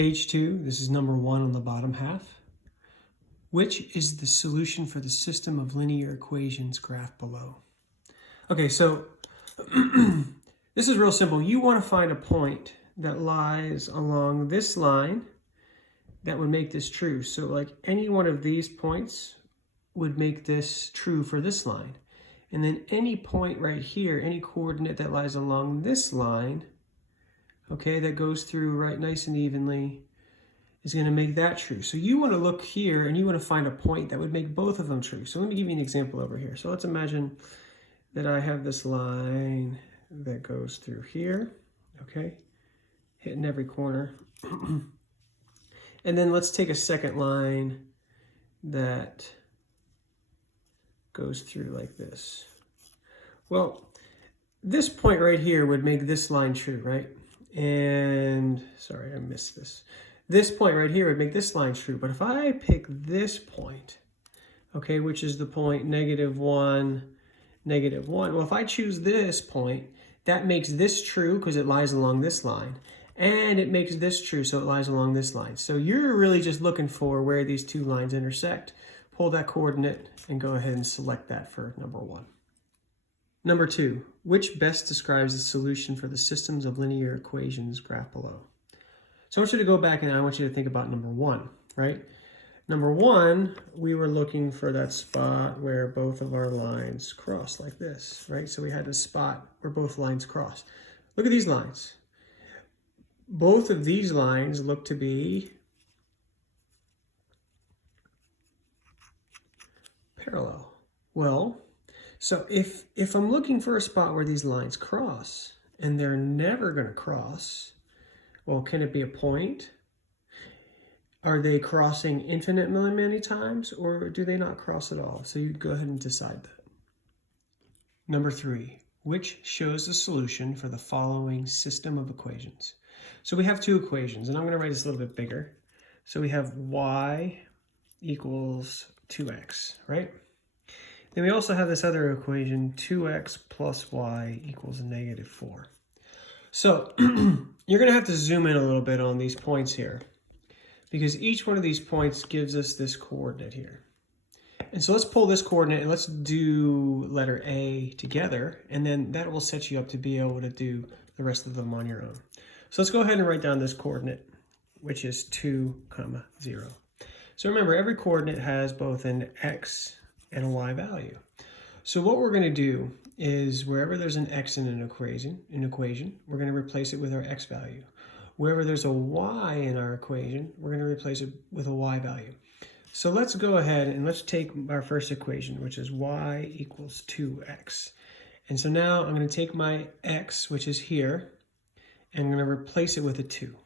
Page 2, this is number 1 on the bottom half. Which is the solution for the system of linear equations graph below? Okay, so this is real simple. You want to find a point that lies along this line that would make this true. So like any one of these points would make this true for this line. And then any point right here, any coordinate that lies along this line, okay, that goes through right nice and evenly, is going to make that true. So you want to look here and you want to find a point that would make both of them true. So let me give you an example over here. So let's imagine that I have this line that goes through here, okay, hitting every corner. And then let's take a second line that goes through like this. Well, this point right here would make this line true, right? And sorry, I missed this. This point right here would make this line true. But if I pick this point, okay, which is the point -1, -1. Well, if I choose this point, that makes this true because it lies along this line. And it makes this true, so it lies along this line. So you're really just looking for where these two lines intersect. Pull that coordinate and go ahead and select that for number 1. Number 2, which best describes the solution for the systems of linear equations graph below? So I want you to go back and I want you to think about number 1, right? Number 1, we were looking for that spot where both of our lines cross like this, right? So we had a spot where both lines cross. Look at these lines. Both of these lines look to be parallel. Well, so if I'm looking for a spot where these lines cross and they're never going to cross, well, can it be a point? Are they crossing infinite many times, or do they not cross at all? So you go ahead and decide that. Number 3, which shows the solution for the following system of equations? So we have 2 equations, and I'm going to write this a little bit bigger. So we have y equals 2x, right? Then we also have this other equation, 2x plus y equals -4. So you're going to have to zoom in a little bit on these points here, because each one of these points gives us this coordinate here. And so let's pull this coordinate and let's do letter A together, and then that will set you up to be able to do the rest of them on your own. So let's go ahead and write down this coordinate, which is 2, 0. So remember, every coordinate has both an x and a y value. So what we're going to do is wherever there's an x in an equation, we're going to replace it with our x value. Wherever there's a y in our equation, we're going to replace it with a y value. So let's go ahead and let's take our first equation, which is y equals 2x. And so now I'm going to take my x, which is here, and I'm going to replace it with a 2.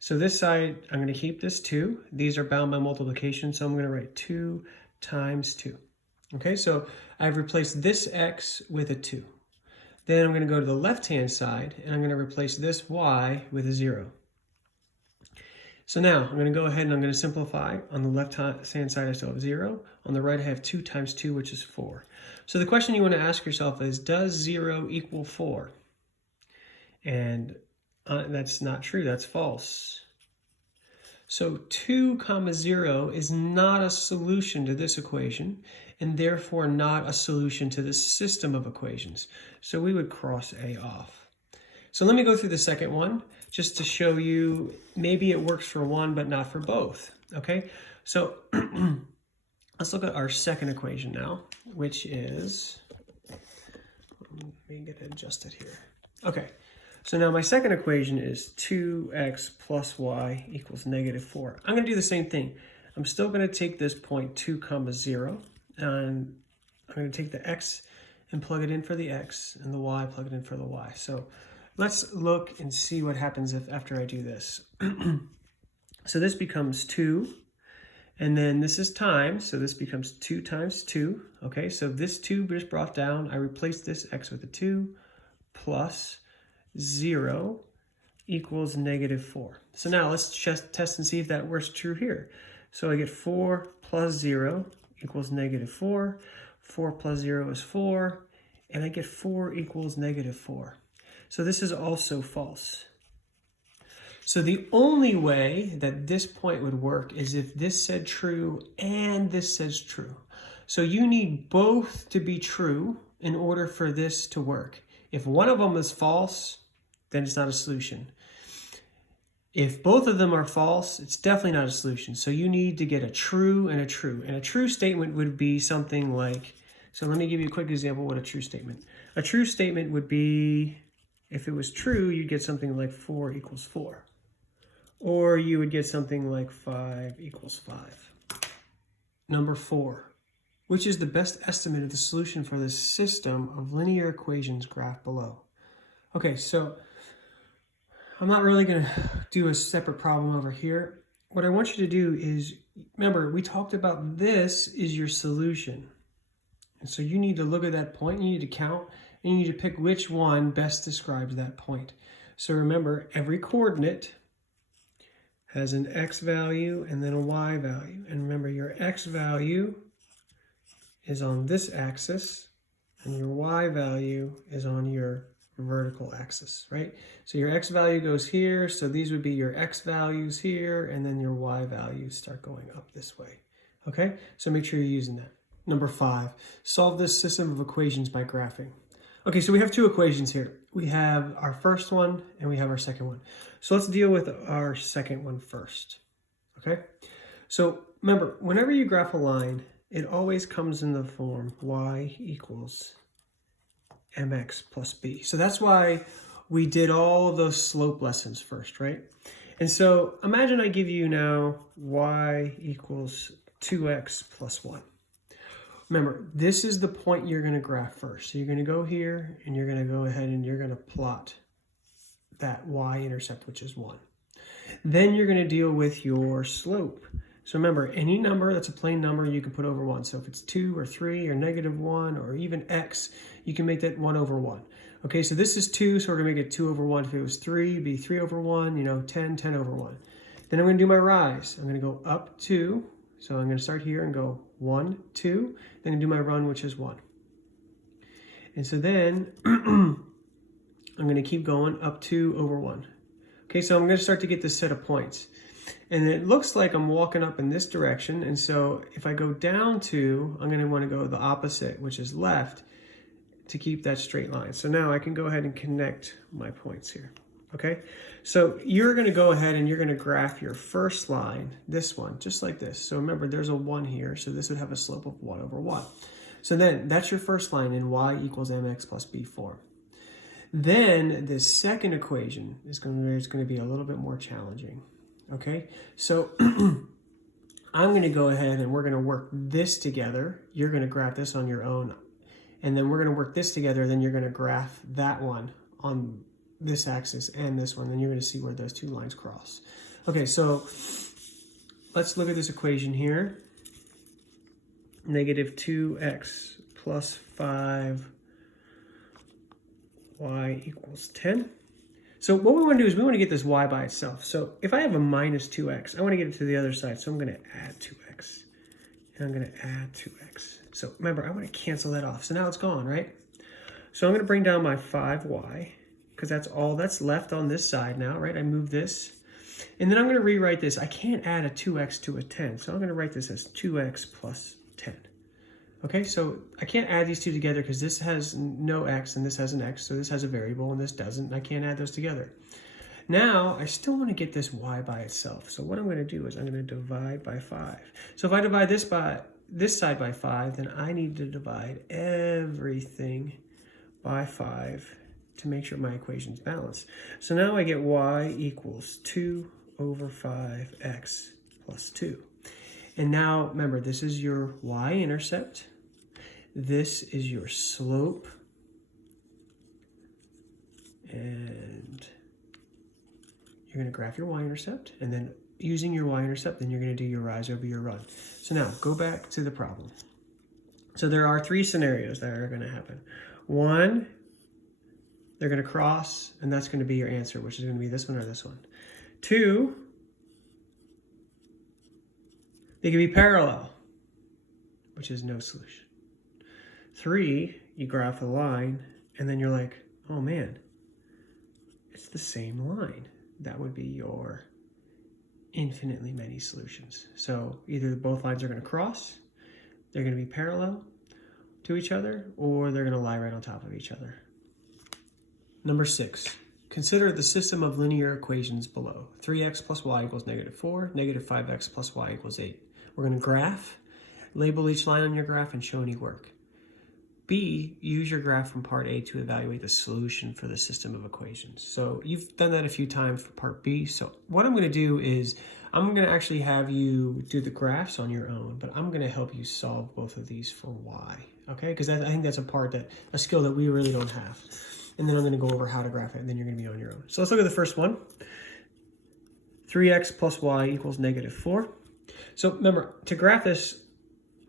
So this side, I'm going to keep this 2. These are bound by multiplication, so I'm going to write 2 times 2. Okay, so I've replaced this x with a 2. Then I'm going to go to the left-hand side, and I'm going to replace this y with a 0. So now I'm going to go ahead and I'm going to simplify. On the left-hand side, I still have 0. On the right, I have 2 times 2, which is 4. So the question you want to ask yourself is, does 0 equal 4? And that's not true. That's false. So 2, 0 is not a solution to this equation, and therefore not a solution to this system of equations. So we would cross A off. So let me go through the second one, just to show you maybe it works for one, but not for both. Okay, so let's look at our second equation now, which is, let me get it adjusted here. Okay. So now my second equation is 2x plus y equals -4. I'm going to do the same thing. I'm still going to take this point 2, 0, and I'm going to take the x and plug it in for the x, and the y, plug it in for the y. So let's look and see what happens after I do this. So this becomes 2, and then this is times, so this becomes 2 times 2. Okay, so this 2 is brought down. I replace this x with a 2 plus 0 equals -4. So now let's just test and see if that works true here. So I get 4 plus 0 equals -4. 4 plus 0 is 4. And I get 4 equals -4. So this is also false. So the only way that this point would work is if this said true and this says true. So you need both to be true in order for this to work. If one of them is false, then it's not a solution. If both of them are false, it's definitely not a solution. So you need to get a true and a true. And a true statement would be something like, so let me give you a quick example of what a true statement. A true statement would be, if it was true, you'd get something like 4 equals 4. Or you would get something like 5 equals 5. Number 4, which is the best estimate of the solution for the system of linear equations graphed below. Okay, so I'm not really going to do a separate problem over here. What I want you to do is, remember, we talked about this is your solution. And so you need to look at that point, you need to count, and you need to pick which one best describes that point. So remember, every coordinate has an x value and then a y value. And remember, your x value is on this axis, and your y value is on your vertical axis, right? So your x value goes here, so these would be your x values here, and then your y values start going up this way, okay? So make sure you're using that. Number 5, solve this system of equations by graphing. Okay, so we have 2 equations here. We have our first one and we have our second one. So let's deal with our second one first, okay? So remember, whenever you graph a line, it always comes in the form y equals mx plus b. So that's why we did all those slope lessons first, right? And so imagine I give you now y equals 2x plus 1. Remember, this is the point you're going to graph first. So you're going to go here and you're going to go ahead and you're going to plot that y-intercept, which is 1. Then you're going to deal with your slope. So remember, any number that's a plain number, you can put over 1. So if it's 2 or 3 or -1 or even x, you can make that 1 over 1. Okay, so this is 2, so we're going to make it 2 over 1. If it was 3, it'd be 3 over 1, 10, 10 over 1. Then I'm going to do my rise. I'm going to go up 2. So I'm going to start here and go 1, 2. Then I'm going to do my run, which is 1. And so then I'm going to keep going up 2 over 1. Okay, so I'm going to start to get this set of points. And it looks like I'm walking up in this direction. And so if I go down 2, I'm going to want to go the opposite, which is left, to keep that straight line. So now I can go ahead and connect my points here. Okay, so you're going to go ahead and you're going to graph your first line, this one, just like this. So remember, there's a 1 here, so this would have a slope of 1 over 1. So then that's your first line in y equals mx plus b form. Then this second equation is going to be a little bit more challenging. Okay, so I'm going to go ahead and we're going to work this together. You're going to graph this on your own, and then we're going to work this together. Then you're going to graph that one on this axis and this one, then you're going to see where those 2 lines cross. Okay, so let's look at this equation here. Negative 2x plus 5y equals 10. So what we want to do is we want to get this y by itself. So if I have a minus 2x, I want to get it to the other side. So I'm going to add 2x. And I'm going to add 2x. So remember, I want to cancel that off. So now it's gone, right? So I'm going to bring down my 5y. Because that's all that's left on this side now, right? I move this. And then I'm going to rewrite this. I can't add a 2x to a 10, so I'm going to write this as 2x plus 10. Okay, so I can't add these 2 together because this has no x and this has an x, so this has a variable and this doesn't, and I can't add those together. Now, I still want to get this y by itself, so what I'm going to do is I'm going to divide by 5. So if I divide this side by 5, then I need to divide everything by 5 to make sure my equation's balanced. So now I get y equals 2 over 5x plus 2. And now, remember, this is your y-intercept. This is your slope. And you're going to graph your y-intercept. And then using your y-intercept, then you're going to do your rise over your run. So now, go back to the problem. So there are 3 scenarios that are going to happen. 1, they're going to cross, and that's going to be your answer, which is going to be this one or this one. 2, they can be parallel, which is no solution. 3, you graph a line, and then you're like, oh man, it's the same line. that would be your infinitely many solutions. So either both lines are going to cross, they're going to be parallel to each other, or they're going to lie right on top of each other. Number 6, consider the system of linear equations below. 3x plus y equals -4, -5x plus y equals 8. We're going to graph, label each line on your graph, and show any work. B, use your graph from part A to evaluate the solution for the system of equations. So you've done that a few times for part B. So what I'm going to do is I'm going to actually have you do the graphs on your own, but I'm going to help you solve both of these for Y. Okay, because I think that's a skill that we really don't have. And then I'm going to go over how to graph it, and then you're going to be on your own. So let's look at the first one. 3x plus y equals -4. So remember, to graph this,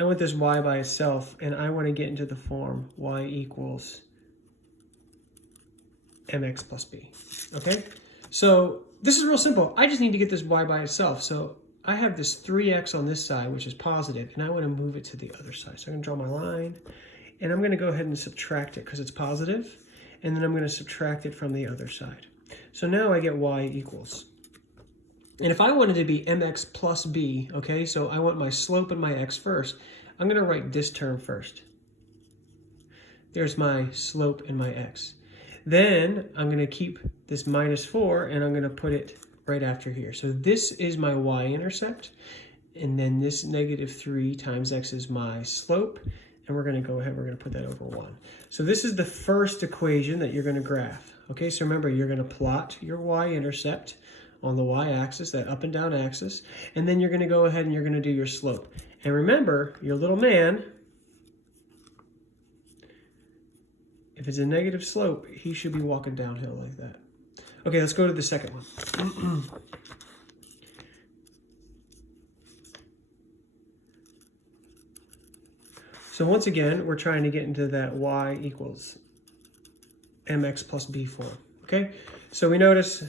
I want this y by itself, and I want to get into the form y equals mx plus b. Okay? So this is real simple. I just need to get this y by itself. So I have this 3x on this side, which is positive, and I want to move it to the other side. So I'm going to draw my line, and I'm going to go ahead and subtract it because it's positive, and then I'm going to subtract it from the other side. So now I get y equals. And if I wanted to be mx plus b, okay, so I want my slope and my x first, I'm going to write this term first. There's my slope and my x. Then I'm going to keep this -4 and I'm going to put it right after here. So this is my y-intercept, and then this -3 times x is my slope, and we're going to go ahead, we're going to put that over 1. So this is the first equation that you're going to graph. Okay, so remember, you're going to plot your y-intercept on the y-axis, that up and down axis, and then you're going to go ahead and you're going to do your slope. And remember, your little man, if it's a negative slope, he should be walking downhill like that. Okay, let's go to the second one. So once again, we're trying to get into that y equals mx plus b form. Okay, so we notice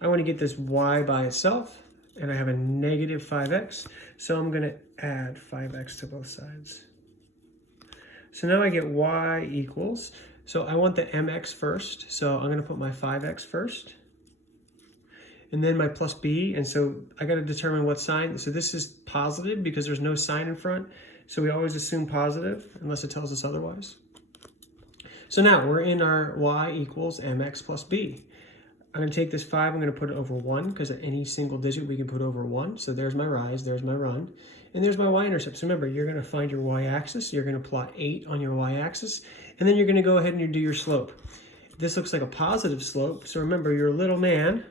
I want to get this y by itself, and I have a -5x, so I'm going to add 5x to both sides. So now I get y equals, so I want the mx first, so I'm going to put my 5x first, and then my plus b, and so I got to determine what sign. So this is positive because there's no sign in front, so we always assume positive unless it tells us otherwise. So now we're in our y equals mx plus b. I'm going to take this 5, I'm going to put it over 1, because at any single digit we can put over 1. So there's my rise, there's my run, and there's my y-intercept. So remember, you're going to find your y-axis, you're going to plot 8 on your y-axis, and then you're going to go ahead and you do your slope. This looks like a positive slope, so remember, your little man,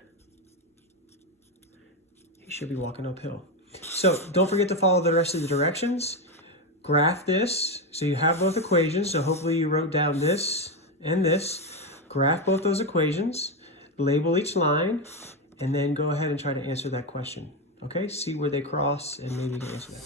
he should be walking uphill. So don't forget to follow the rest of the directions. Graph this, so you have both equations, so hopefully you wrote down this and this. Graph both those equations. Label each line, and then go ahead and try to answer that question. Okay, see where they cross, and maybe you can answer that.